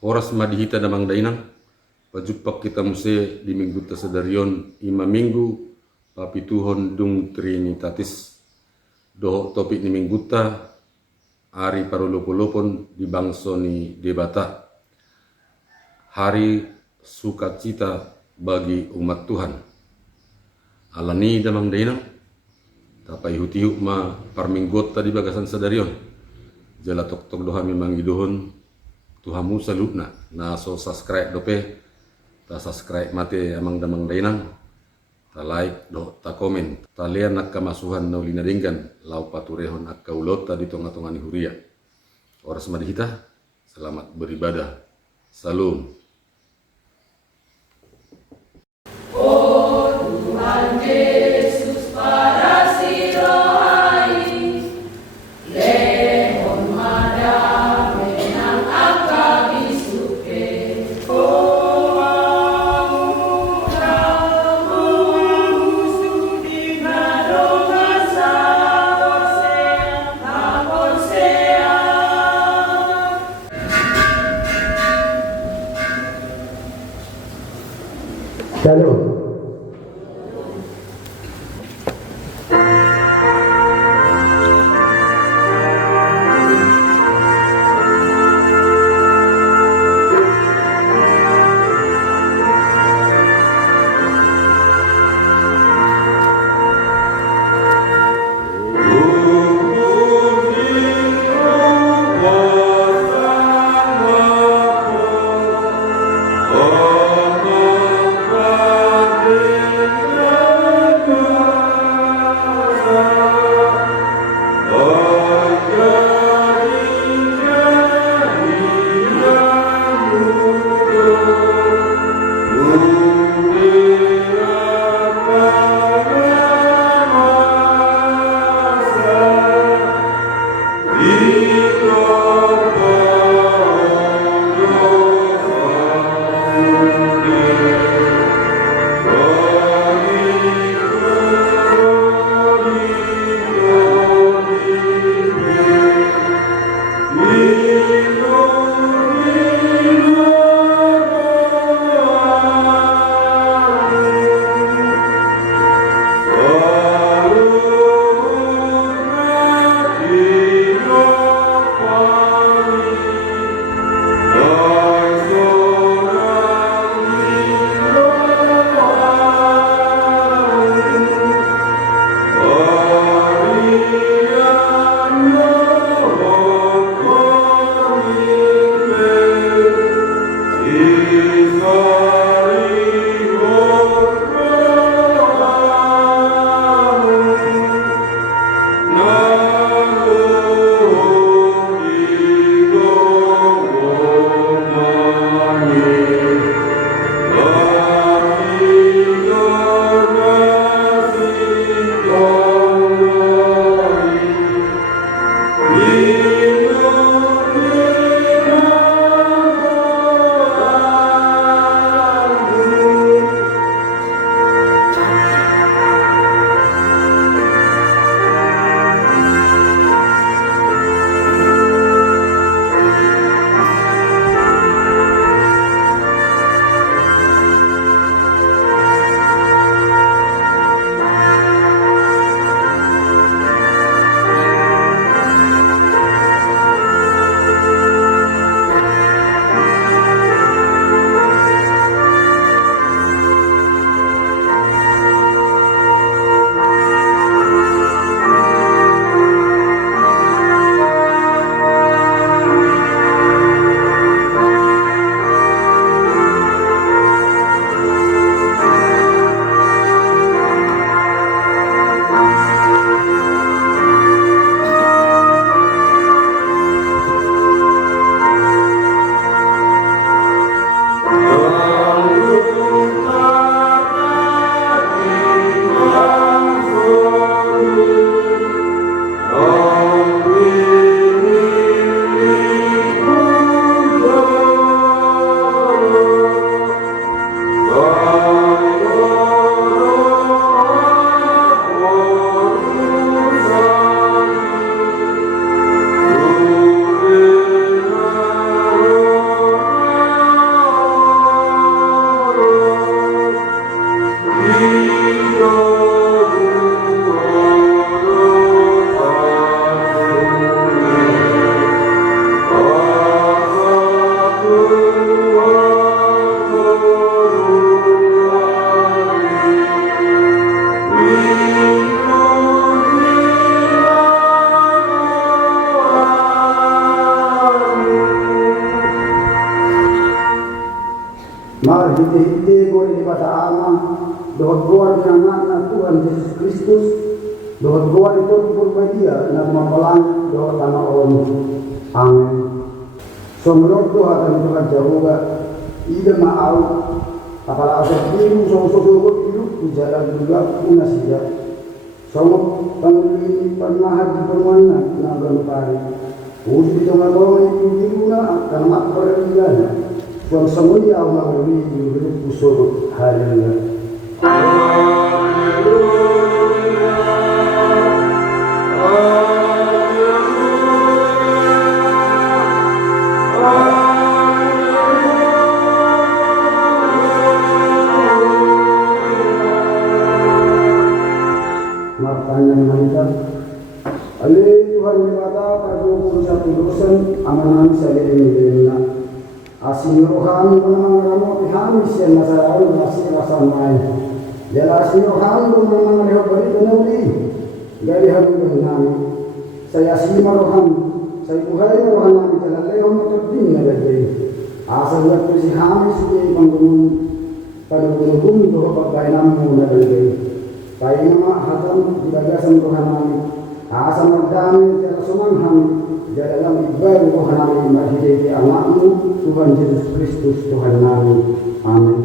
Oras madihita damang dainang, pajupak kita muse di minggu tasadarion ima minggu papituhon dung trinitatis. Doho topik ni mingguta hari parulopolopon di bangso ni debata. Hari sukacita bagi umat Tuhan. Alani damang dainang, tapai hutihuk ma parminggota di bagasan sadarion. Jala tok-tok doha memang idohon Tuhamu salutna na so subscribe dope, ta subscribe mate amang damang dainang, ta like do ta komen, ta lian nak kamasuhan na ulinadinggan lau paturehon ak kaulota di tonga-tonga ni huria. Oras madihita, selamat beribadah. Salam. Shalom. Marhite-hite boleh pada ama dohot goa dengan Tuhan Yesus Kristus dohot goa itu berbahagia dan mempelang dohot tanah on. Amin. Somlor Tuhan Tuhan Jehovah ida ma'au apalagi asal biru sosok hidup di jalan juga punya sida. Somok panguli pernah haji permana nagan pari. Uji tengah-tengah itu biru na akan mak perlihatnya. Tuhan semuanya Allah beri hidup usul harinya. Makanya kita, Ale Tuhan berkata pada 21 dosen aman-aman saya ini. Asin rohani menang-menang Hamis yang masa lalu masih rasa main. Jala asin rohani menang-menang lewat beri tenuli. Dari hari kami, saya sima rohani, saya buhai rohani jalan lewat metodin lagi. Asal waktu si Hamis di panggung pada gunung doa pakai namu lagi. Pai nama hatam dilagasan rohani. Asal merdami jala sumanham. Dalam ibadah rohani mahidati anakmu Tuhan Yesus Kristus Tuhan kami. Amin.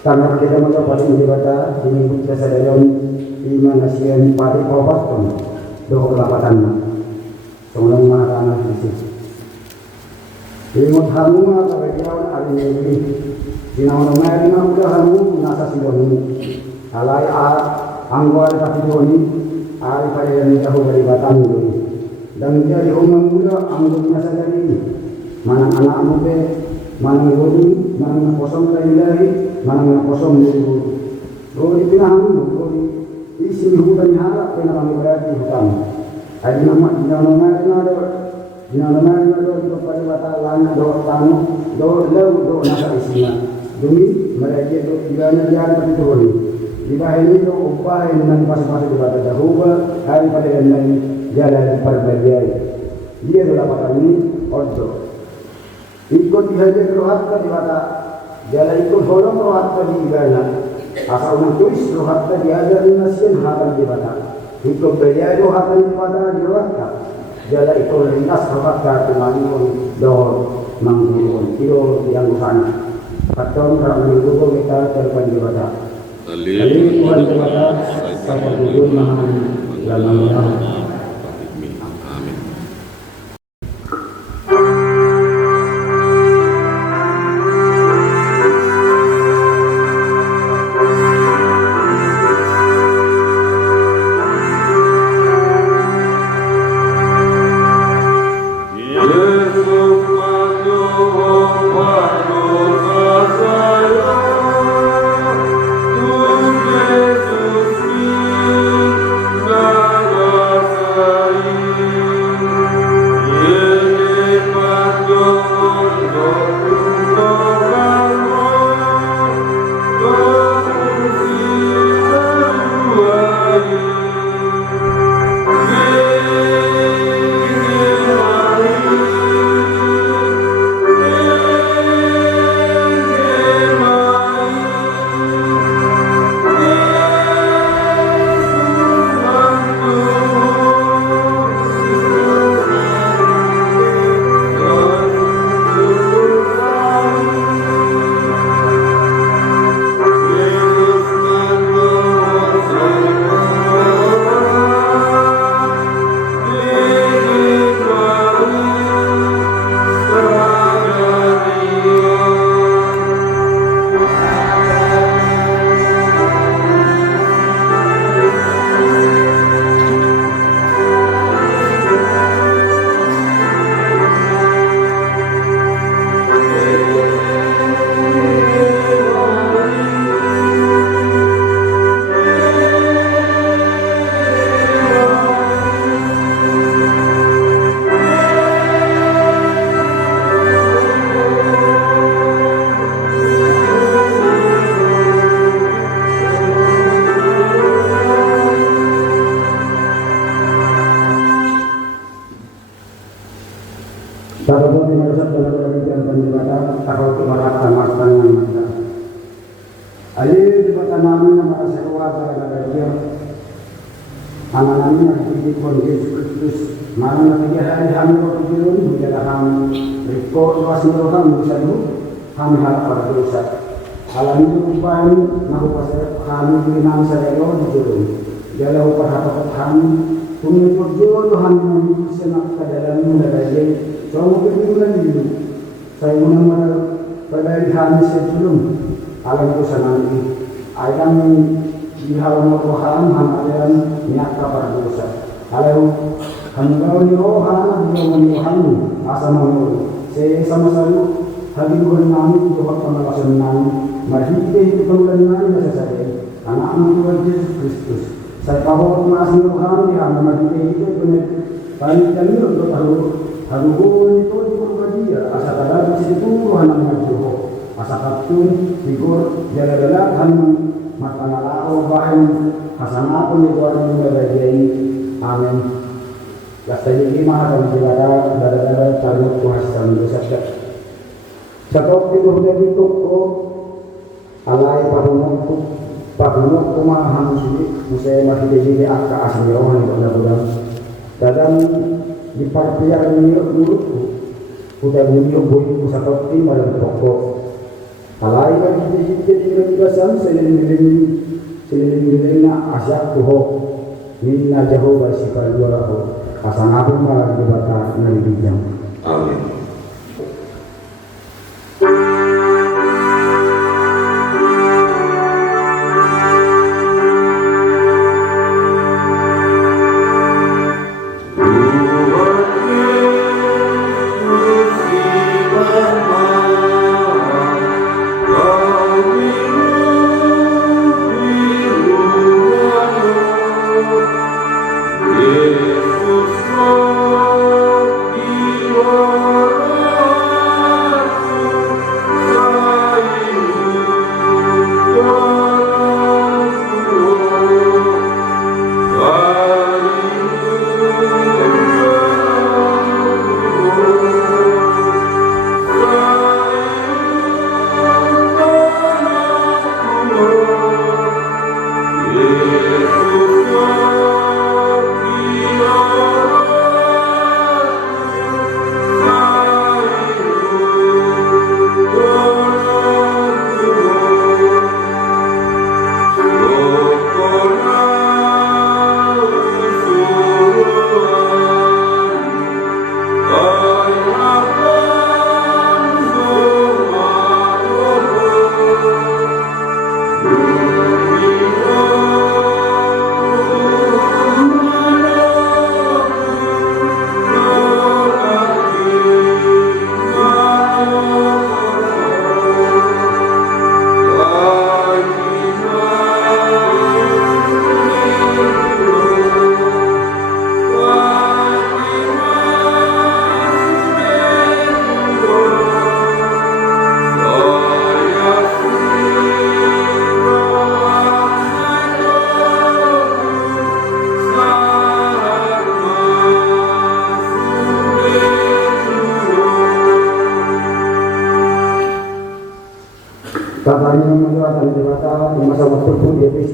Karena kita mendapat ibadah ini kesadaran iman nasian pari kawasan doa lapatan tolong marana fisik imut hamu atau kirawan hari ini dinawan meri udah hamu nasa sidoni alai anggota kapitoni ari pada yang jauh dari batang ini dan dia di rumah muda anggotanya saja ini mana anak muda mana goni mana kosong dari mana kosong dari goni pinahamu goni isi hutan harap pina kami berarti hutan ada nama dinamai nado di pada batalan do tanu do lau do nasa isinya demi mereka do tiganya jalan pada turun di bawah ini do upah dengan pas-pas di bawah dahulu hari pada yang lain jalan perbedaan dia do dapat ini ordo ikut dihajar rohat di bawah jalan ikut holong rohat di bawah asal nak tulis rohat diajar nasian hatam di bawah Untuk beliau itu akan pada diwakta. Jala itu lintas kapag tumangon do manggulon ilo yang sana. Patong ra minggu kita terpanjwata. Ali Tuhan kepada sa pagdudod ng lamang. Amin. Sahabat di madrasah dalam pendidikan penjabatan takut kemaratan martan yang kita. Ayo jabatan namin na makasakuha sa nagagaya. Anak namin na kikitik ko ni Yesus Kristus. Mana natigyahan kami ko kikilun, hujala kami. Riko, luas nilo kami sa iyo. Kami harap para dosa. Alam niyo kung paano nakupasarap kami dinang sa iyo di turun. Jala upar hapakat kami. Kung nagpagjodohan mo sa nakadalan mo na dahil. So, magpipigulan dito. Sa iyo naman, pagdalihan sa tulong. Alam ko sa nanti. Ay kami dihalang mo Tuhan, hamayan niya ka para dosa. Alam kami gawin niyo, halaman niyo mo niyo halo. Asa mo niyo. Sama sayo, halibuhan namin, tuwag pamalasan namin. Marhiti ito pangulan namin na sasabihin. Anak ng Tuhan Jesus Kristus. Sa pahawag maas niyo kami, marhiti ito panitan niyo, ito haluhon ito di dia asa kadang situhan ng Diyo asa kaptun siguro jala-jala kan matanalao bahan hasanapon ni Tuhan ng nalagay. Amen. Basta yung lima kami sila dala-dala tarot ko hasang dosa. Sa kopti ko dito ko alay pahunok ko mahang sulit musaya makikijili ak kaasmirohan ko na budang dadang di partian menurut udah beliau boleh pusat tim dalam toko. Alai kan jadi kebiasaan selain na asyak tuho minna jauh bersifat dua ho asal apa malah dibata nari bijang. Amin. Yesus, Tuhan,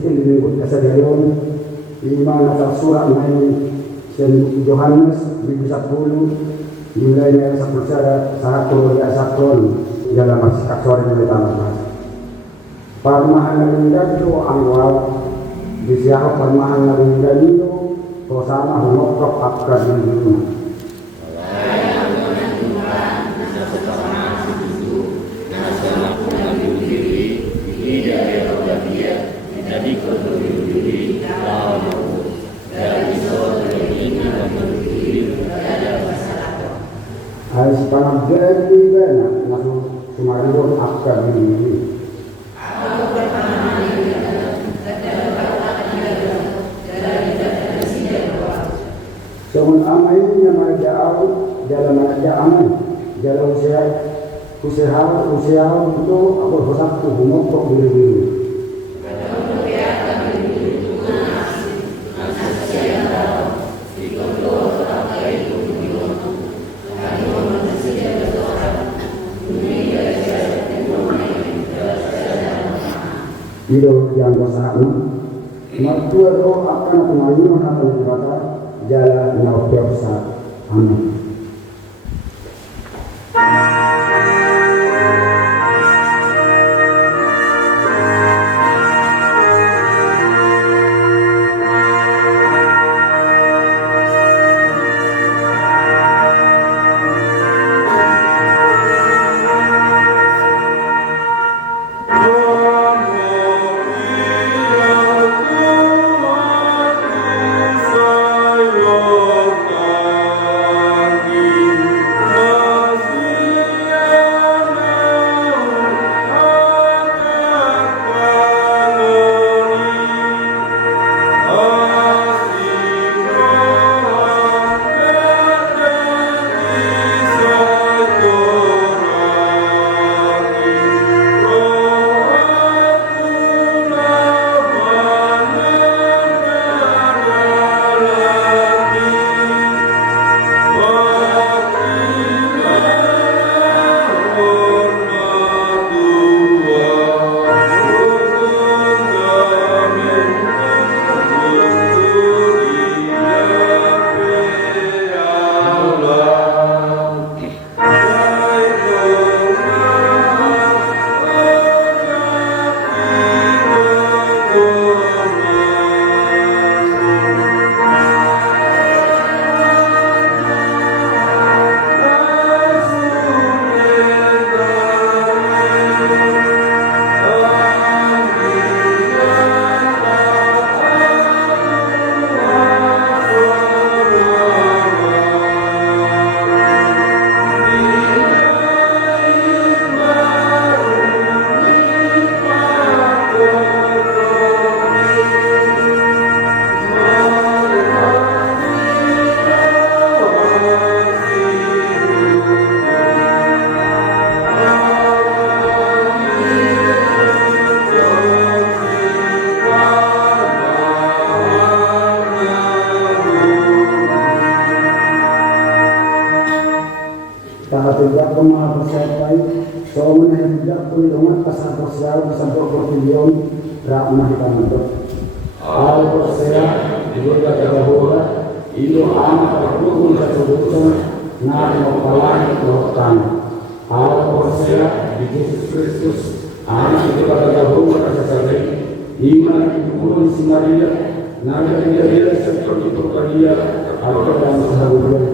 Injil minggu kesadaran iman atas surat main Saint Yohanes minggu 10 nilainya seperti satu ya satu dalam masyarakat sore pertama. Parmahan nalindan itu anwal di siapa parmahan nalindan itu kosama honokok akar nalindan. Harus panggil juga masuk Sumario akar ini. Semua amal ini yang jauh dalam aman jalan usia untuk apa bersatu untuk diri. Hidup yang bersama, mertua roh akan kemajuan atau dikata jalan yang biasa anak. Tidak pernah bersampai soalnya yang tidak punya pasal sosial sampai berpilihan ramah kantor. Al Persea juga terhubung itu anak terhubung terhubung nari mempelai kehutan. Al Persea di Yesus Kristus anak juga terhubung terhubung iman dibunuh si Maria nari dia seperti perkadia atau dalam sahabat.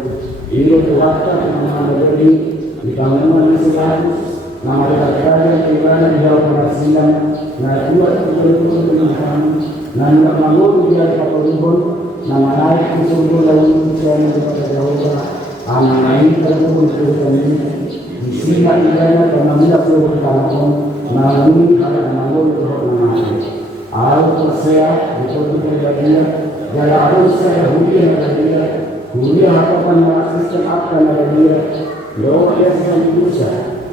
Itu tuakan nama dari di kalangan Islam nama kata ibadah dia persilan nah buat betul-betul Tuhan nah bangun dia kapalubun nama naik di sumber laut yang berjauh anak lain terkumpul ini di sini ibadah karena tidak perlu berkalaupun namun kalau namun nama al Persea betul-betul dia jalan arus saya hujan dia Kuliah harapan mahasiswa akan ada dia doa yang dosa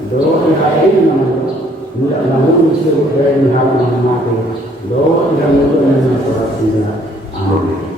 doa yang namanya tidak namun disebut dari harapan mati doa yang mudah menginspirasinya. Amin.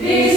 Di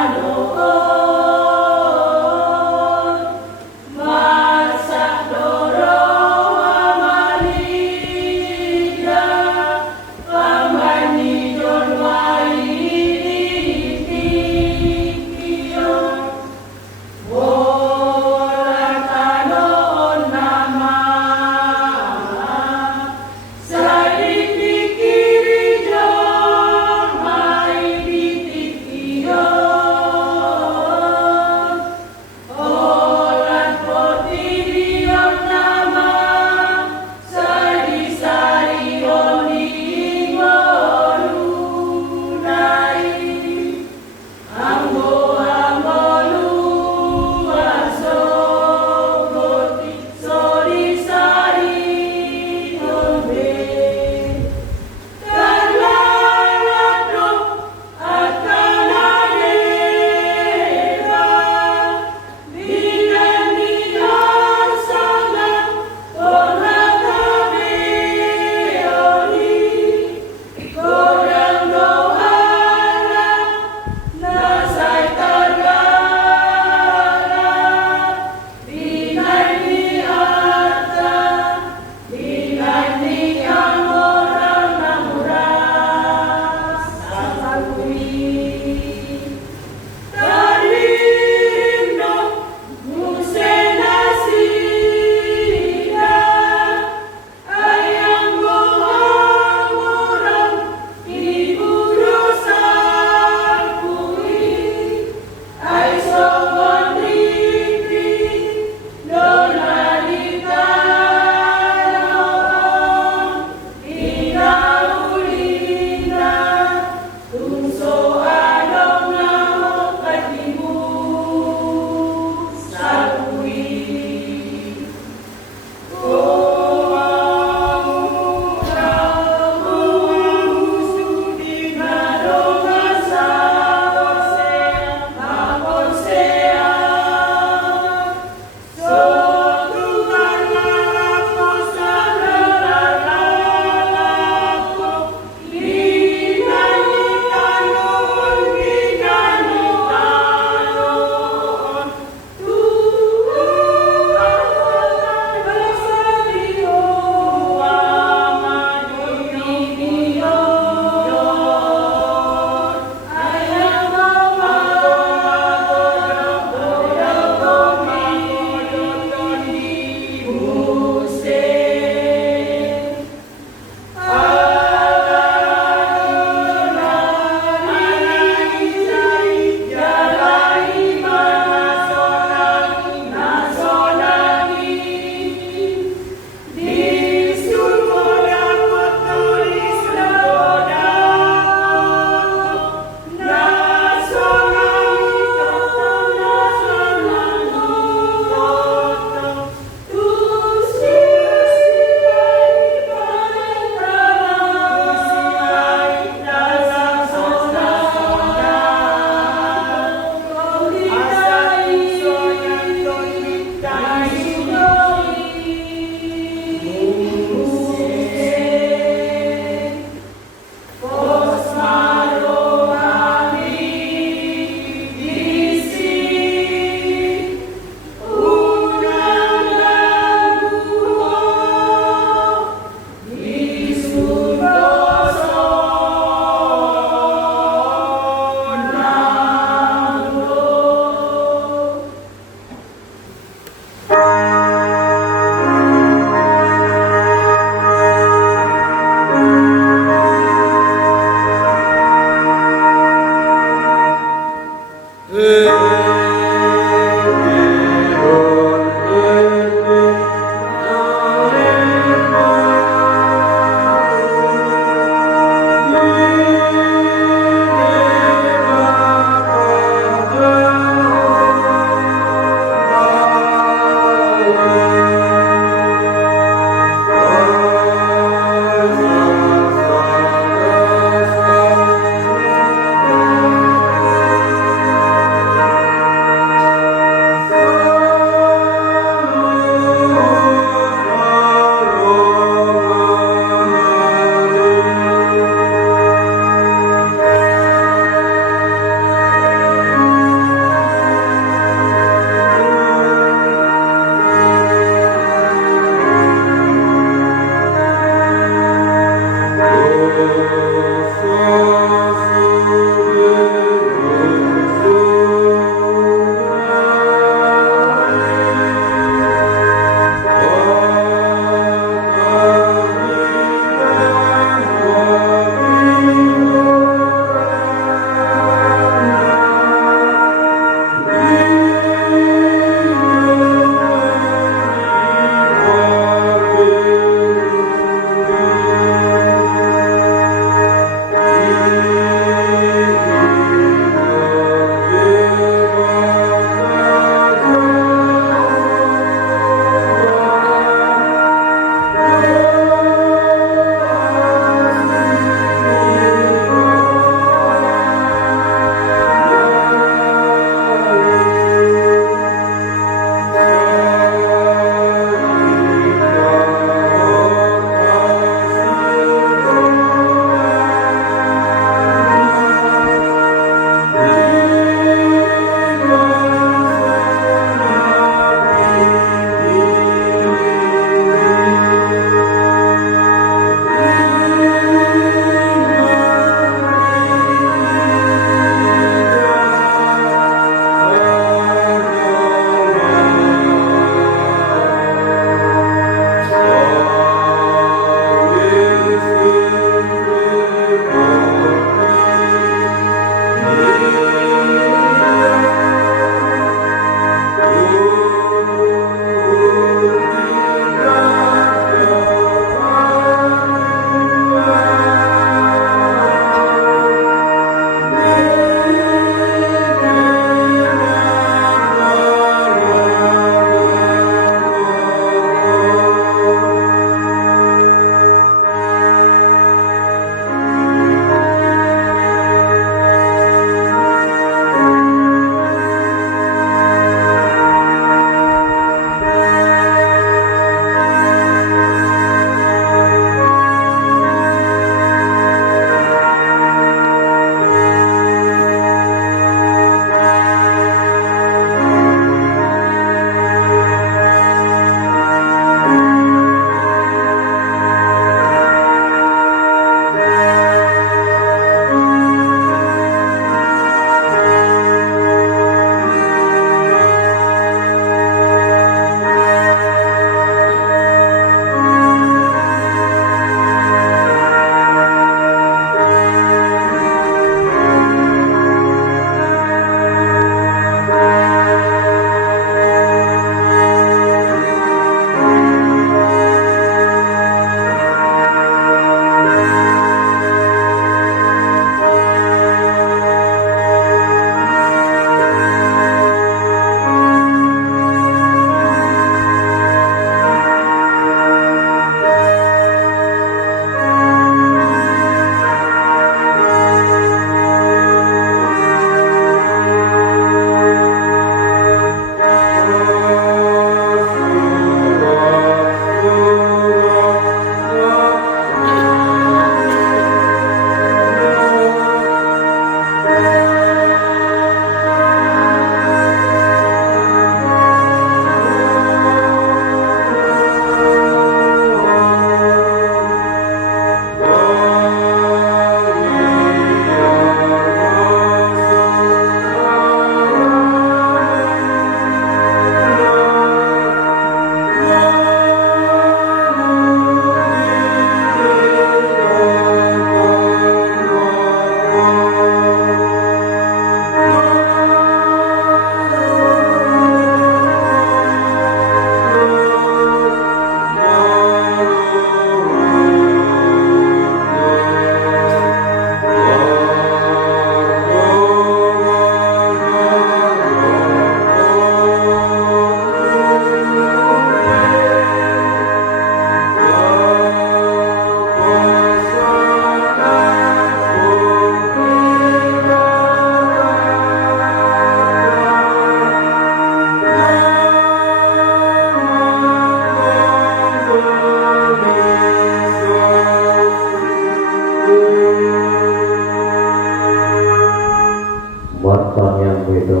Marta yang beda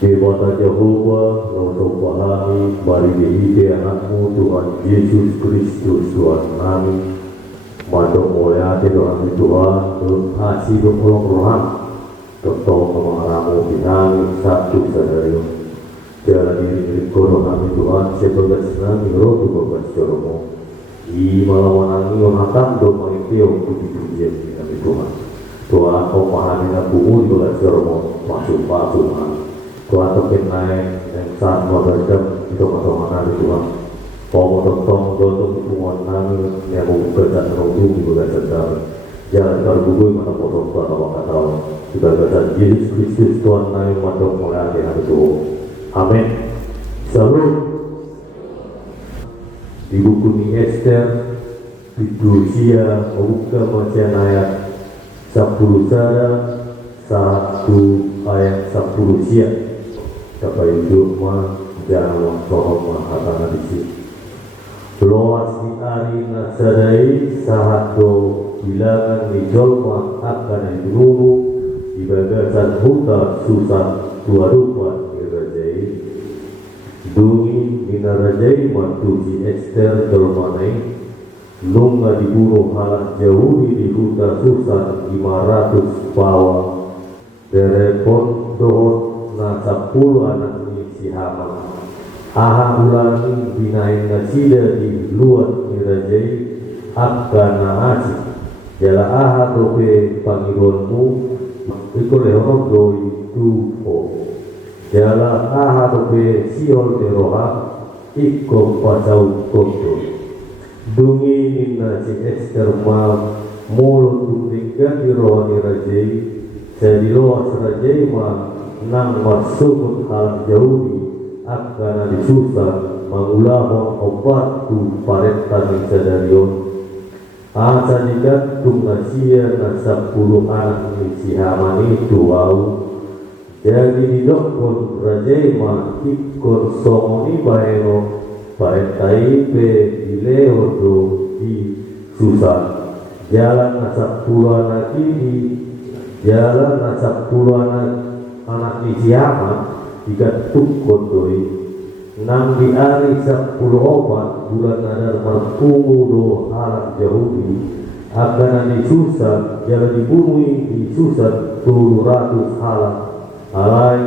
Dewata Jehovah Engkau pahami bari dihide anakmu Tuhan Yesus Kristus Tuhan kami Mandok mulia Tuhan Tuhan Kasih berpulung rohan Tetap mengharamu binami satu sadari Jalan diri kono kami Tuhan sebagai senami roh tugas coromo I malawanangi onakam do mengitio puji-pujian kami Tuhan Tuhan kau pahami nabumu tugas coromo masuk-masuk Tuhan tokin naik yang saat mengadam itu kata-kata Tuhan Kau tentang doa hubungan kami yang membuka dan menuju juga sedar jalan terbuka mata potong kata-kata juga kata Yesus Kristus Tuhan kami mandok mulai hari Tuhan Amin. Salam di buku ni Esther di Rusia membuka bacaan ayat 10 sada 1 ayat 10 siap sampai hidup mah jangan sohong mah di sini. Loas di ari nasadai sahat do bilangan di jolma akan dibunuh di bagasan huta susah dua rupa dirajai dungi minarajai mantu si Esther jolmanai lunga dibunuh halat jauh di huta susah 500 bawa derepon dohot na 10 anak ni si Haman aha ulani binain nasida di luar mirajai akan naasi jala aha dope pangidolmu ikole hono itu jala aha dope siol de roha ikko pasau konto dungi minna si Esther ma mulut tumringkan di roha mirajai jadi loa serajai ma nang masuk halam jauhi akan disusah mengulahon obat tu paretan sadarion asa jika tu nasia na 10 anak ni si Haman itu wau jadi didokon rajai ma ikon somoni baeno paretai pe dileo do di susah jalan na 10 anak ini jalan na 10 anak ni si Haman jika tukon doi nang di hari 10 obat bulan nadar marpungu do harap jauhi akan disusah jalan dibunuhi disusah 200 halak alai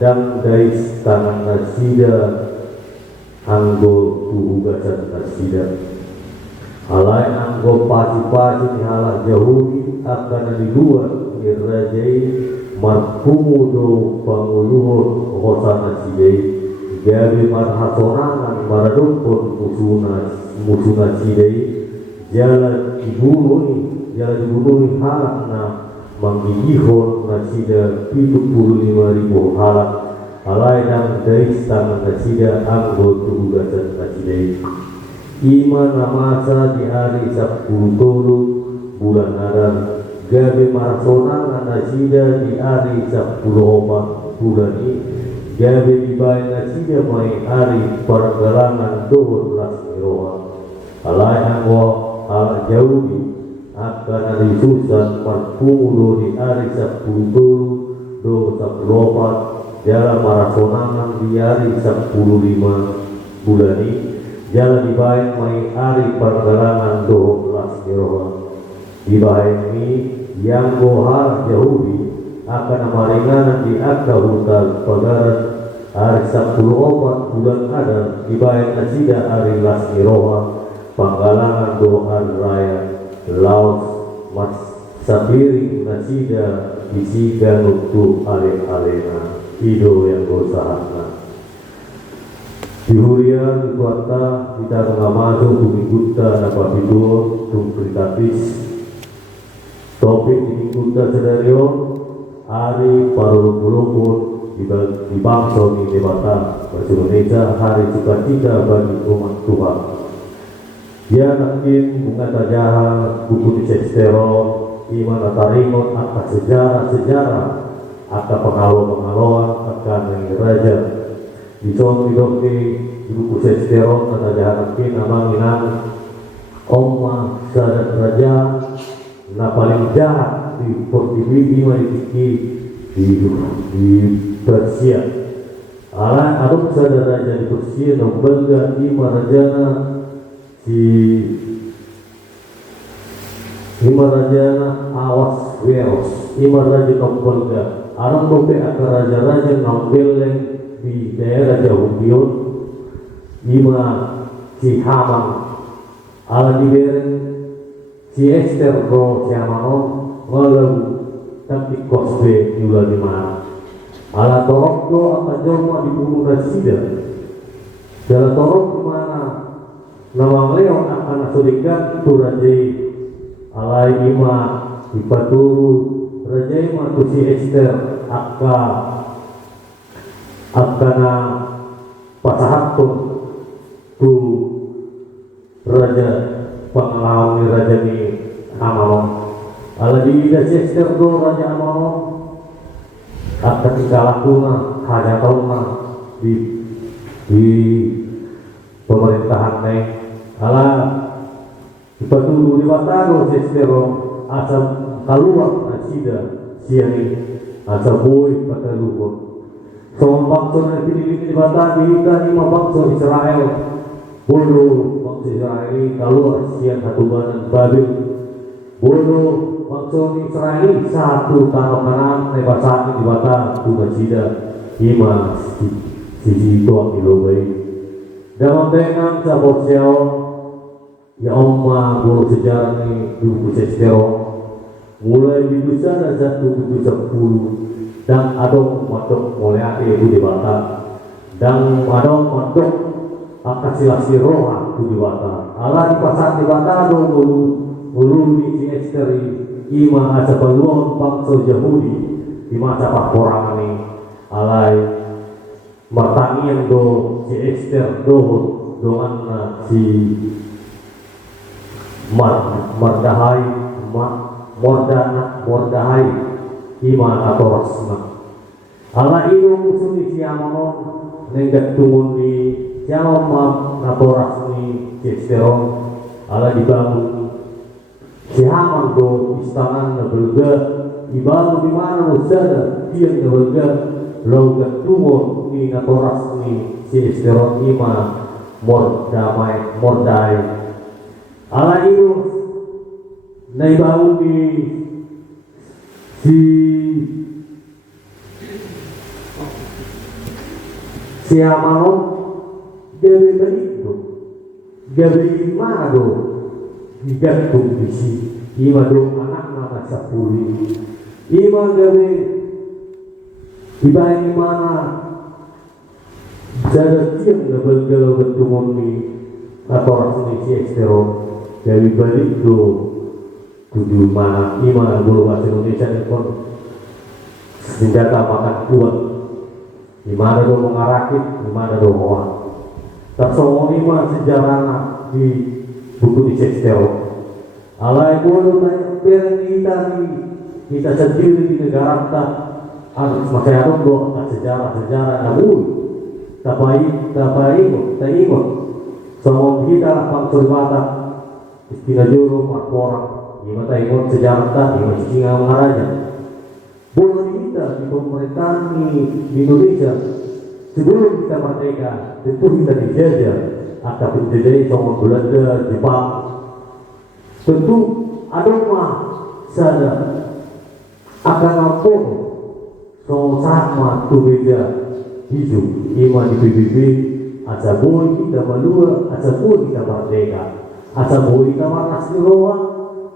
dan dais tangan nasida anggo tuhugasan nasida alai anggo pasi-pasi di halak jauhi akan di luar dirajai markumudo panguluhur hosana sidai gabi marhasorangan maradukun musuna sidai jalan dibunuhi halakna manggigihon nasida 75.000 halak alai dan dais tangan nasida anggo tugasan nasidai iman namasa di hari 10 bulan Nadar gabe marasonangan nasida di hari 10 bulan ini gabe dibayar nasida mai hari pergelangan 12 miroha alai anggo ala jauhi akan disusah marpumulo di hari 10 do 10 jalan marasonangan di hari 15 bulan ini jalan dibayar mai hari pergelangan 12 miroha dibayar ini yang gohar jauhi akan amaringanan di akta hutan pagaran hari 10 bulan ada dibayar nasida hari lasmi roha panggalangan doa raya laos mas sapiring nasida isigan untuk ale-alena hido yang gosahatna dihurian kuata kita mengamadu bumi gutta dapat hidup tungkritatis topik ini gutta sedario hari parulupulupun di bangsa di debata bahasa Indonesia hari sukacita bagi umat Tuhan ya nakin bunga jahat buku di Sestero iman atarimot akan sejarah akan pengalaman akan raja di buku Sestero kata jahat nakin namanginan Oma sadat raja na paling jahat di portibili malipiki di Persia. Ala aduk sadar raja di Persia nombelga ima rajana awas weos ima raja nombelga arang bope akar raja-raja nombeleng di daerah Yahudion ima si Haman ala dibereng si Esther ro si Hamanon ngalau tapi kosbe juga di mana ala torok do apa joma di bumi rasida dalam torok di mana nama leon akan surikat tu rajai ala ima di paturu rajai ma tu si Esther akana pasahatun tu raja pengalaman raja ni Hamanon ala di Esther do raja Hamanon ketika lakukan hanya tahun di pemerintahan naik ala dipatuhi di Bataro Estero asal keluar asida siang asal boy pataluhur semua bangsa yang pilih di Bataro di lima bangsa Israel bulu bangsa Israel keluar siang satu badan Babil bulu bangsa Israel satu tanah kanan lebasan di Bataro tugas sida lima sisi tuang di Lobai dalam dengan sabot siao ya omma guru sejarah ni buku Estero mulai di Busana 1:10 dan adong matok mulai ibu di Bata dan adong matok akasilasi roha tu di Bata ala di pasar di Bata adong ulu di Esteri ima asa peluang bangsa Yahudi di masa pakorangan ni alai martanian do si Esther do dengan si Mordahai ima atau rasma ala itu musuh di Hamanon nenggat tumun di siapa atau rasmi Estero ala dibangun si Haman do istana nebelga dibangun di mana usada dia nebelga logat tumun di atau rasmi Estero ima Mordahai ala itu naibahu di si Hamanon gawe begitu gawe mana do digantung di si ima do anak nama sapuli ima gawe dibayang mana jaga tiang nabal bertumon di atau rasanya si Estero dari balik do tujuh mana ima guru bahasa Indonesia pun senjata makan kuat di mana do mengarakit di mana do orang tak semua ima sejarah di buku di Estero alai bodoh tanya kita sendiri di negara kita masyarakat do sejarah namun tak ingat semua kita bangsa Batak istilah juru orang di mata ikut sejarah tadi masih singa maharaja boleh kita di pemerintahan di Indonesia sebelum kita merdeka tentu kita dijajah atau penjajah sama Belanda, Jepang tentu ada mah sada akan apa sama tu beda hijau ima di PBB asa boleh kita malua asa boleh kita merdeka asa boleh kita marnas di roa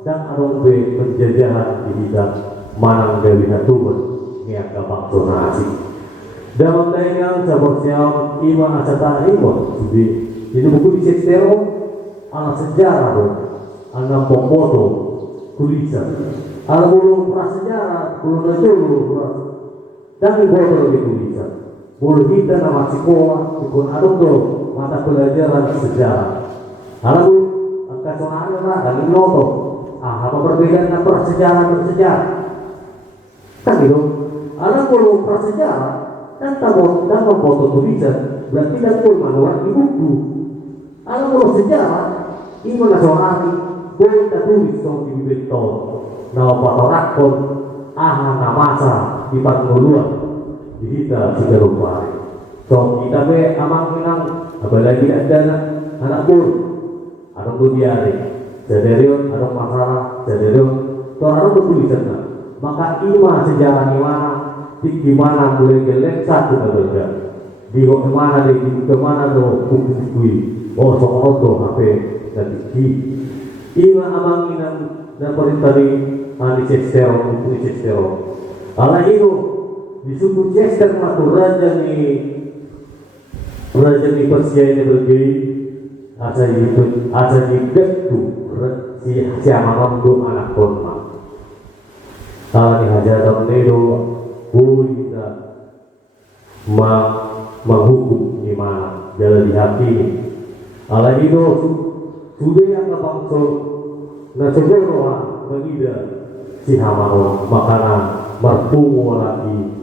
dan arong be penjajahan di kita manang dari natuman niat kapang sonasi dalam dayangan sabot siang ima asa tanah imon itu buku di Estero ala sejarah do ala pemfoto tulisan ala belum prasejarah belum najulu dan bodoh di tulisan boleh kita nama sekolah ikut aduk do mata pelajaran sejarah ala bu kasonanya lah dan noto apa perbedaan antara sejarah dan sejarah kan gitu ala kalau prasejarah dan tabot dan memfoto tulisan berarti dan pun manual di buku ala kalau sejarah ini nasionali boleh kita tulis di bibit nama fotorakon namasa di Parnolua di kita si Garupari. So kita be amang minang apalagi ada anak pur ada diare sadarion ada masalah sadarion to ada tulisan maka ima sejarah imana di mana boleh gelek satu berbeda di mana di kemana do kuku oh soal to HP dan di ima amang minang dan perintari ani Chester ala itu di suku Chester matu raja ni Persia ini berdiri asa jidat tu si amanam tu anak korma kalau ni hajatan itu bisa menghukum di mana jalan dihakimi ala itu sudah yang bangsa na segera mengida si amanam makanan berpungu lagi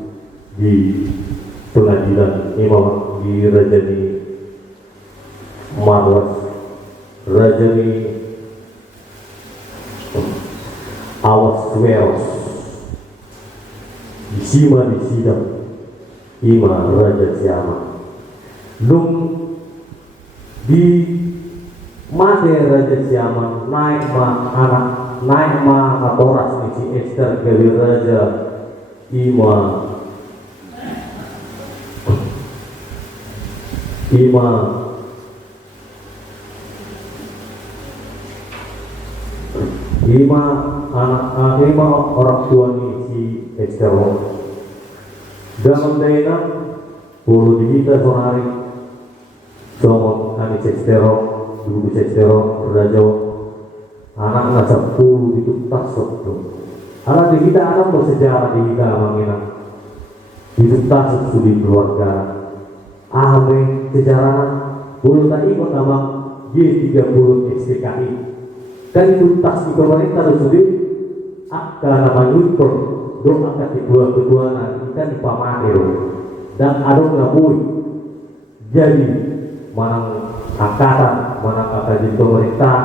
di pengadilan imam di Rajani Marwas Rajani Awas Weros di sidang ima Raja Siama nung di made Raja Siama naik ma atoras ni si Esther dari Raja ima orang tua ni si Esther dalam daerah puluh digita sonari somong kami Esther dulu Esther Raja anak nasa 10 itu tasok tu anak di kita anak bersejarah di kita mengingat itu tasok sudi keluarga ame sejarah bulu tadi ikut nama G30 SPKI kan itu tas di pemerintah sudah akan nama nyukur dong akan kedua nanti kan di pamanero dan ada ngabui jadi mana angkatan mana akan di pemerintah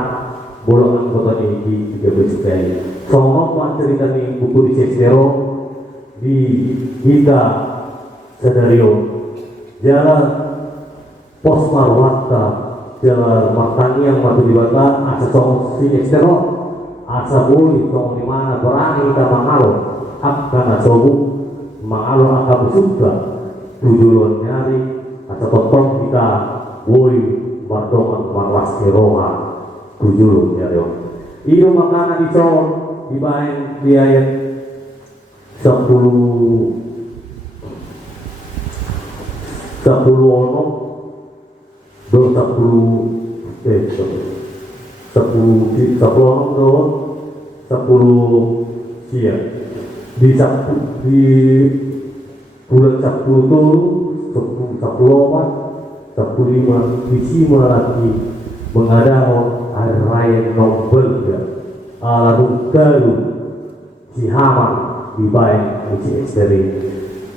bulu anggota ini G30 soalnya cerita nih buku di Cestero di kita Sadario jalan pos marwata jalan martani yang matu dibata asa song si ekstero asa buli song di mana berani kita mangalo akan asobu mangalo akan bersuka tujuan nyari asa totong kita buli bardongan marwas keroha tujuan nyari itu makanan di song dibain di ayat 10 ono do 10 sia di bulan 10 tuh 10 15 di sima lagi mengadakan hari raya Nobel ala rukalu si Haman di baik di eksteri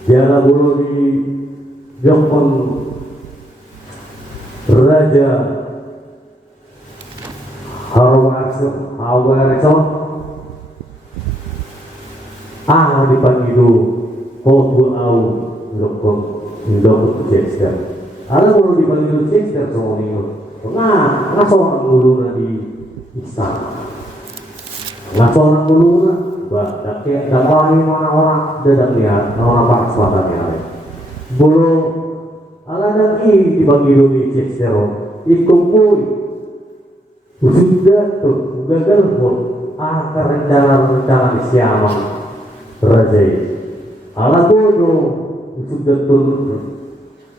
jalan bulu di Jokon Raja Hawarekson dipanggil Hobu Au Jokon Indok Chester ada bulu dipanggil Chester semua ini nggak seorang dulu di istana nggak seorang dulu kayak dapat orang tidak lihat orang pas matanya bulu ala lagi dibagi di Cestero ikumpul sudah tuh gagal pun rencana di siapa raja ala bodo sudah tuh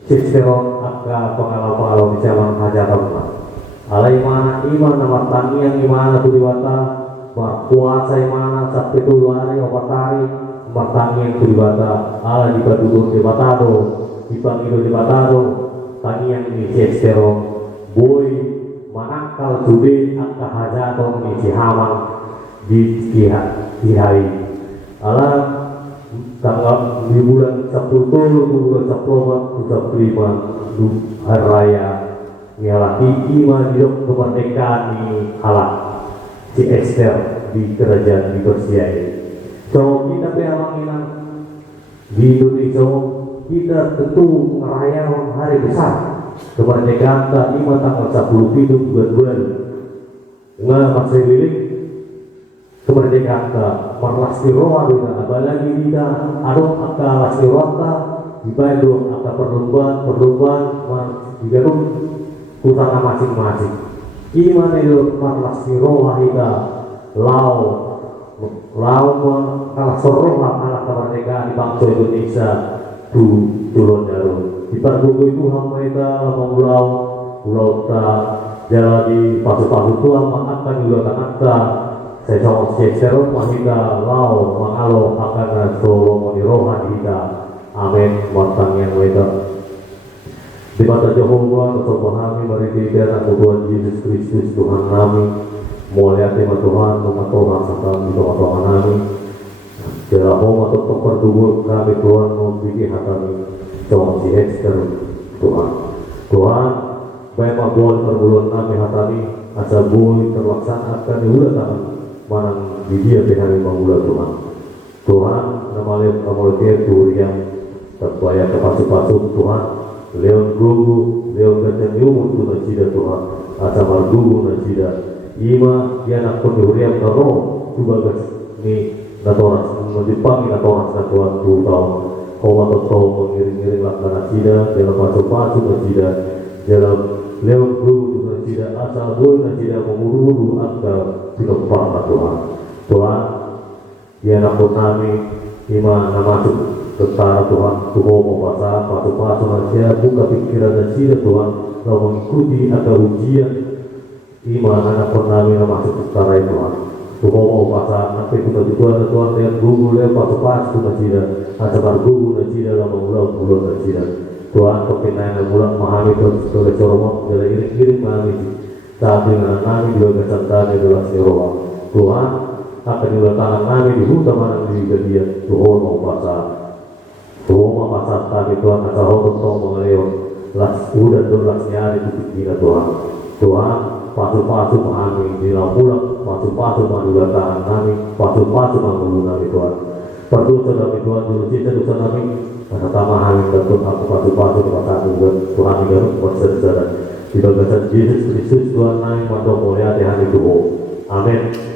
Cestero agak pengalaman di zaman hajatan ala iman nama tani yang imana tuh diwata puasa imana sampai 2 hari 4 hari martangi yang dibata ala di Padudun di Batado dipanggil di Batado tani yang ini Cestero boy manakal sudah angka hajaton ini si Haman di hari ala tanggal di bulan 10 bulan 10 hari raya nyalaki ima di kemerdekaan ini halak si Esther di kerajaan di Persia ini. So kita memang Indonesia kita tentu merayakan hari besar kemerdekaan kita 5 tanggal 10 bulan dengan maksud milik kemerdekaan kita merlasti roha kita apalagi kita aduk akta lasti roha dibayar akta perlombaan digaruk pusaka masing-masing iman itu merlasti roha kita lau kalah sorong anak kemerdekaan di bangsa Indonesia turun darun di perbuku itu hamba kita pulau ta jadi pasu-pasu tua akan juga kata saya coba secerot mahita lau mangalo akan solo monirohan kita amin matang yang weda di mata Jehovah kesopahan mari kita aku Tuhan Yesus Kristus Tuhan kami mulia tema Tuhan Tuhan serta di Tuhan kami Jehovah tetap berdua kami Tuhan memberi hati coba si Tuhan baik mabuan perbulan kami hatami asa boy terlaksanakan di ulah tangan manang di dia hari mangula Tuhan nama lihat kamu lihat yang terbayar ke pasu-pasu Tuhan leon gugu leon kacang umur tu nasida Tuhan asa margugu nasida ima yana pun dihuriam karo tu bagas ni natoras mendipangi natoras Tuhan tu tahu kau atau mengiring-iring lakna nasida dalam pasu-pasu nasida dalam leon gugu tu nasida asa boy nasida menguru-uru angka pinopang Tuhan yana pun kami ima namasuk tentara Tuhan, Tuhan membaca pasu-pasu manusia, buka pikiran dan sila Tuhan, kau mengikuti atau ujian iman anak pernami yang masuk tentara Tuhan. Tuhan membaca nanti kita Tuhan Tuhan lihat gugu lihat pasu-pasu dan sila, asabar gugu dan sila lama ulang bulan dan sila. Tuhan perkenaan ulang memahami terus oleh corong dari iring-iring kami saat dengan kami juga kesantan adalah seroa. Tuhan akan diletakkan kami di hutan mana di dia Tuhan membaca. Tuhan pasal kami Tuhan asal untuk mengalih las udah dolas nyari titik kita Tuhan pasu-pasu kami di lampulang pasu-pasu manduga tangan kami pasu-pasu manduga kami Tuhan perdosa kami Tuhan dulu cita dosa kami pada tamahan dan Tuhan aku pasu-pasu kepasang Tuhan garuk bersedara di bagasan Yesus Kristus Tuhan naik mandok mulia di hari Tuhan amin.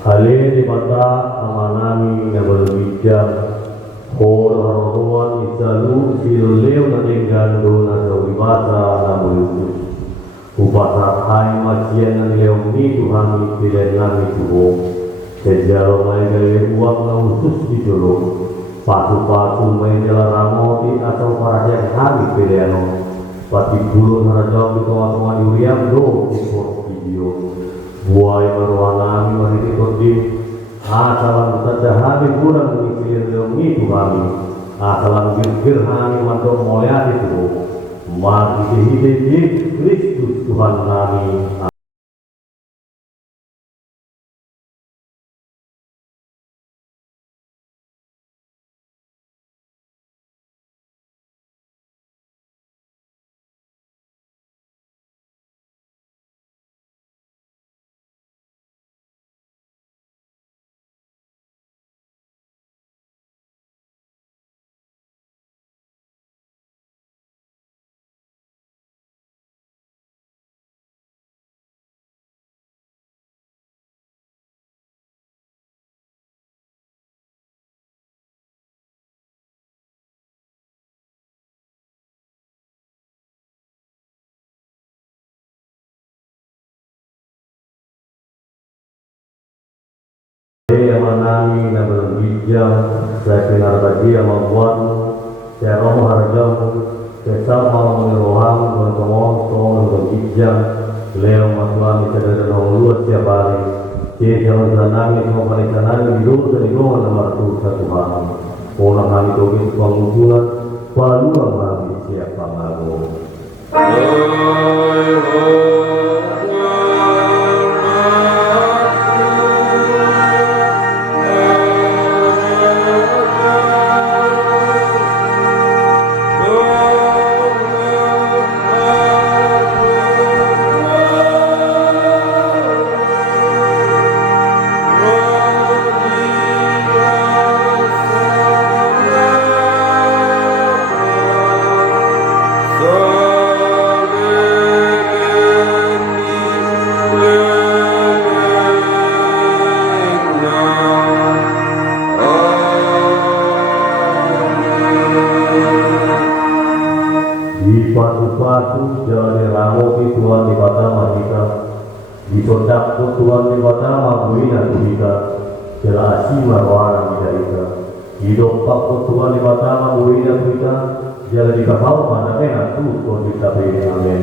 hale di mata amanami yang berbijak Hor haroruan isalu sileu na tenggando na sawibasa na mulus upasa hai macian na leong ni Tuhan pilihan nami tuho sejalo mai gale uang na usus di jolo pasu-pasu mai jala ramoti atau parajan hari pilihan pati bulu narajau di tengah-tengah diuriam do ikut video buai maruanami mariti kodim asalan tadahami kurang mengikir leong itu kami asalan gir kami mantuk mulia itu mati hidup Kristus Tuhan kami. Yang menangi dan berbijak, saya kenal bagi yang membuat, saya roh harjam, saya sama mengeroham, berkemong, berbijak, leo masuami sedang luar setiap hari, saya jangan senangi, semua mereka senangi, hidup dan hidup nomor satu hari, orang kami togis pengusulan, paluang kami siapa ngaku. Di patu-patu jalan ramoki Tuhan di batama kita, di sodakku Tuhan di batama buina kita, jela asima warna kita, hidup pakku Tuhan di batama buina kita, jela di kapal mana kena tu kau kita beri amin.